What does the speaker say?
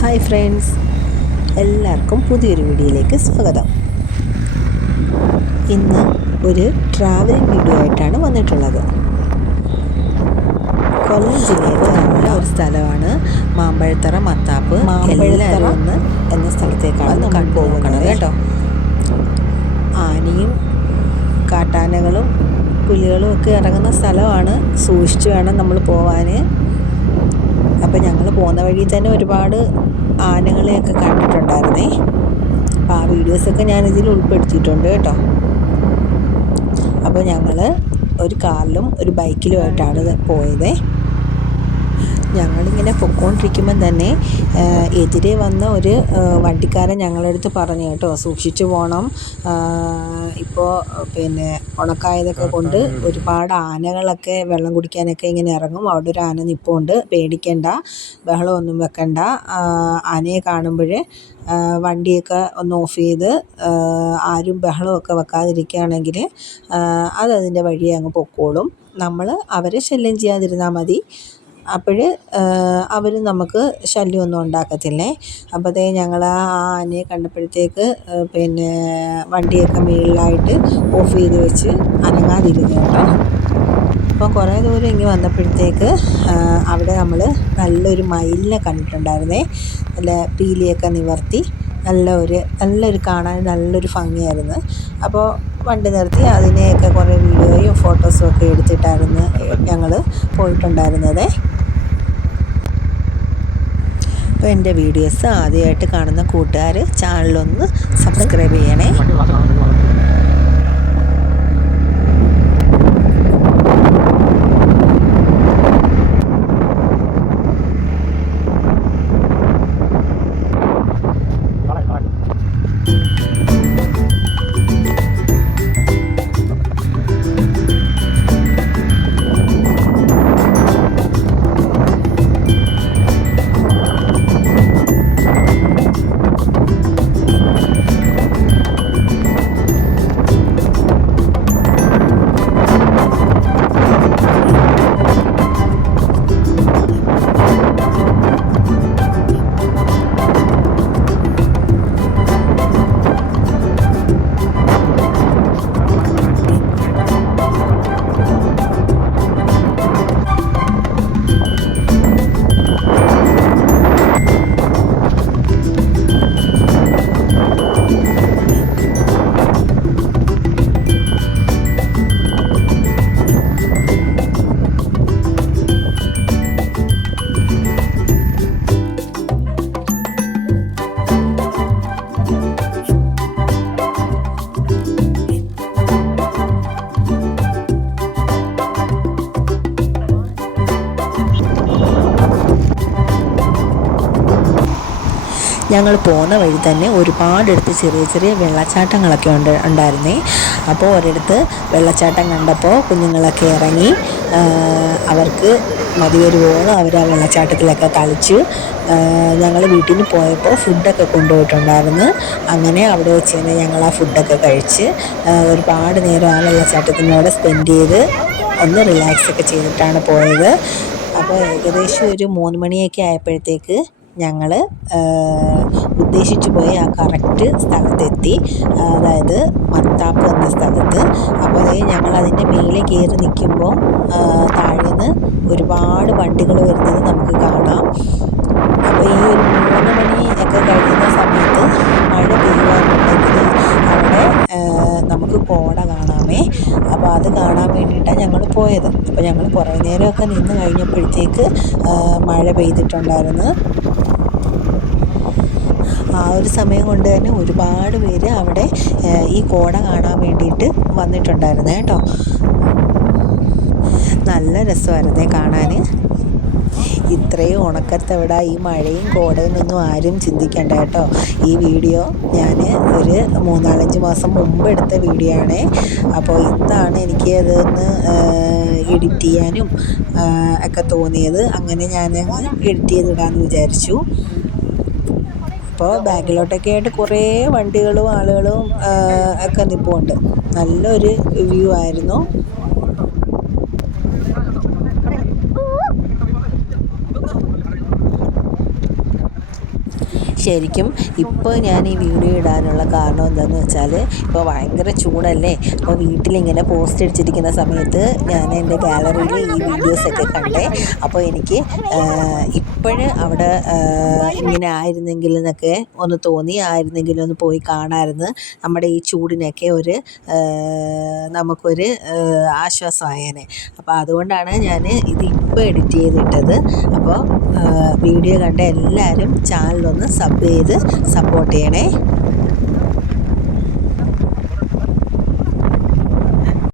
Hi friends, എല്ലാവർക്കും പുതിയൊരു വീഡിയോയിലേക്ക് സ്വാഗതം. ഇന്ന് ഒരു ട്രാവലിംഗ് വീഡിയോ ആയിട്ടാണ് വന്നിട്ടുള്ളത്. കൊല്ലം ജില്ലയിലുള്ള ഒരു സ്ഥലമാണ് മാമ്പഴത്തറ മത്താപ്പ്. എല്ലാവരും എന്ന സ്ഥലത്തേക്കാണ് നമ്മൾ പോകുന്നത് കേട്ടോ. ആനയും കാട്ടാനകളും പുലികളും ഒക്കെ ഇറങ്ങുന്ന സ്ഥലമാണ്. സൂക്ഷിച്ച് വേണം നമ്മൾ പോവാൻ. അപ്പോൾ ഞങ്ങൾ പോകുന്ന വഴി തന്നെ ഒരുപാട് ആനകളെയൊക്കെ കണ്ടിട്ടുണ്ടായിരുന്നേ. അപ്പോൾ ആ വീഡിയോസൊക്കെ ഞാനിതിൽ ഉൾപ്പെടുത്തിയിട്ടുണ്ട് കേട്ടോ. അപ്പോൾ ഞങ്ങൾ ഒരു കാറിലും ഒരു ബൈക്കിലുമായിട്ടാണ് പോയത്. ഞങ്ങളിങ്ങനെ പൊയ്ക്കൊണ്ടിരിക്കുമ്പം തന്നെ എതിരെ വന്ന ഒരു വണ്ടിക്കാരൻ ഞങ്ങളുടെ അടുത്ത് പറഞ്ഞു കേട്ടോ, സൂക്ഷിച്ചു പോകണം, ഇപ്പോൾ ഉണക്കായതൊക്കെ കൊണ്ട് ഒരുപാട് ആനകളൊക്കെ വെള്ളം കുടിക്കാനൊക്കെ ഇങ്ങനെ ഇറങ്ങും, അവിടെ ഒരു ആന നിൽപ്പുണ്ട്, പേടിക്കണ്ട, ബഹളമൊന്നും വെക്കണ്ട, ആനയെ കാണുമ്പോൾ വണ്ടിയൊക്കെ ഒന്ന് ഓഫ് ചെയ്ത് ആരും ബഹളമൊക്കെ വെക്കാതിരിക്കുകയാണെങ്കിൽ അതതിൻ്റെ വഴിയെ അങ്ങ് പൊക്കോളും, നമ്മൾ അവരെ ശല്യം ചെയ്യാതിരുന്നാൽ മതി, അപ്പോൾ അവർ നമുക്ക് ശല്യമൊന്നും ഉണ്ടാക്കത്തില്ലേ. അപ്പോഴത്തേ ഞങ്ങൾ ആ ആനയെ കണ്ടപ്പോഴത്തേക്ക് വണ്ടിയൊക്കെ മുകളിലായിട്ട് ഓഫ് ചെയ്ത് വെച്ച് അനങ്ങാതിരുന്നു കേട്ടോ. അപ്പം കുറേ ദൂരം ഇങ്ങ് വന്നപ്പോഴത്തേക്ക് അവിടെ നമ്മൾ നല്ലൊരു മയിലിനെ കണ്ടിട്ടുണ്ടായിരുന്നേ. നല്ല പീലിയൊക്കെ നിവർത്തി നല്ലൊരു കാണാൻ നല്ലൊരു ഭംഗിയായിരുന്നു. അപ്പോൾ വണ്ടി നിർത്തി അതിനെയൊക്കെ കുറേ വീഡിയോയും ഫോട്ടോസും ഒക്കെ എടുത്തിട്ടായിരുന്നു ഞങ്ങൾ പോയിട്ടുണ്ടായിരുന്നത്. അപ്പോൾ എൻ്റെ വീഡിയോസ് ആദ്യമായിട്ട് കാണുന്ന കൂട്ടുകാർ ചാനലൊന്ന് സബ്സ്ക്രൈബ് ചെയ്യണേ. ഞങ്ങൾ പോകുന്ന വഴി തന്നെ ഒരുപാടെടുത്ത് ചെറിയ ചെറിയ വെള്ളച്ചാട്ടങ്ങളൊക്കെ ഉണ്ടായിരുന്നേ. അപ്പോൾ ഒരിടത്ത് വെള്ളച്ചാട്ടം കണ്ടപ്പോൾ കുഞ്ഞുങ്ങളൊക്കെ ഇറങ്ങി, അവർക്ക് മതിവരുവോളം അവർ ആ വെള്ളച്ചാട്ടത്തിലൊക്കെ കളിച്ചു. ഞങ്ങൾ വീട്ടിൽ നിന്ന് പോയപ്പോൾ ഫുഡൊക്കെ കൊണ്ടുപോയിട്ടുണ്ടായിരുന്നു. അങ്ങനെ അവിടെ വെച്ച് തന്നെ ഞങ്ങൾ ആ ഫുഡൊക്കെ കഴിച്ച് ഒരുപാട് നേരം ആ വെള്ളച്ചാട്ടത്തിനോട് സ്പെൻഡ് ചെയ്ത് ഒന്ന് റിലാക്സൊക്കെ ചെയ്തിട്ടാണ് പോയത്. അപ്പോൾ ഏകദേശം ഒരു 3 മണിയൊക്കെ ആയപ്പോഴത്തേക്ക് ഞങ്ങൾ ഉദ്ദേശിച്ചു പോയി ആ കറക്റ്റ് സ്ഥലത്തെത്തി, അതായത് മത്താപ്പ് എന്ന സ്ഥലത്ത്. അപ്പോൾ ഞങ്ങൾ അതിൻ്റെ മേലെ കയറി നിൽക്കുമ്പോൾ താഴേന്ന് ഒരുപാട് വണ്ടികൾ വരുന്നത് നമുക്ക് കാണാം. അപ്പോൾ ഈ ഒരു 3 മണി ഒക്കെ കഴിയുന്ന സമയത്ത് മഴ പെയ്യുകയാണെന്നുണ്ടെങ്കിൽ അവിടെ നമുക്ക് കോട കാണാമേ. അപ്പോൾ അത് കാണാൻ വേണ്ടിയിട്ടാണ് ഞങ്ങൾ പോയത്. അപ്പോൾ ഞങ്ങൾ കുറേ നേരമൊക്കെ നിന്ന് കഴിഞ്ഞപ്പോഴത്തേക്ക് മഴ പെയ്തിട്ടുണ്ടായിരുന്നു. ആ ഒരു സമയം കൊണ്ട് തന്നെ ഒരുപാട് പേര് അവിടെ ഈ കോട കാണാൻ വേണ്ടിയിട്ട് വന്നിട്ടുണ്ടായിരുന്നു കേട്ടോ. നല്ല രസമായിരുന്നേ കാണാൻ. ഇത്രയും ഉണക്കത്തെവിടെ ഈ മഴയും കോടയെന്നൊന്നും ആരും ചിന്തിക്കണ്ട കേട്ടോ. ഈ വീഡിയോ ഞാൻ ഒരു 3-4 മാസം മുമ്പ് എടുത്ത വീഡിയോ ആണ്. അപ്പോൾ ഇന്നാണ് എനിക്ക് അതൊന്ന് എഡിറ്റ് ചെയ്യാനും ഒക്കെ തോന്നിയത്. അങ്ങനെ ഞാൻ എഡിറ്റ് ചെയ്തിടാമെന്ന് വിചാരിച്ചു. അപ്പോൾ ബാക്കിലോട്ടൊക്കെ ആയിട്ട് കുറേ വണ്ടികളും ആളുകളും ഒക്കെ നിൽപ്പുണ്ട്. നല്ലൊരു വ്യൂ ആയിരുന്നു. ശരിക്കും ഇപ്പോൾ ഞാൻ ഈ വീഡിയോ ഇടാനുള്ള കാരണം എന്താണെന്ന് വെച്ചാൽ ഇപ്പോൾ ഭയങ്കര ചൂടല്ലേ. അപ്പോൾ വീട്ടിലിങ്ങനെ പോസ്റ്റ് അടിച്ചിരിക്കുന്ന സമയത്ത് ഞാൻ എൻ്റെ ഗാലറിയിൽ ഈ വീഡിയോസൊക്കെ കണ്ടേ. അപ്പോൾ എനിക്ക് അവിടെ ഇങ്ങനെ ആയിരുന്നെങ്കിൽ എന്നൊക്കെ ഒന്ന് തോന്നി. ആയിരുന്നെങ്കിൽ ഒന്ന് പോയി കാണാമായിരുന്നു. നമ്മുടെ ഈ ചൂടിനൊക്കെ നമുക്കൊരു ആശ്വാസമായേനെ. അപ്പോൾ അതുകൊണ്ടാണ് ഞാൻ ഇതിപ്പോൾ എഡിറ്റ് ചെയ്തിട്ടത്. അപ്പോൾ വീഡിയോ കണ്ട എല്ലാവരും ചാനലൊന്ന് സബ് ചെയ്ത് സപ്പോർട്ട് ചെയ്യണേ.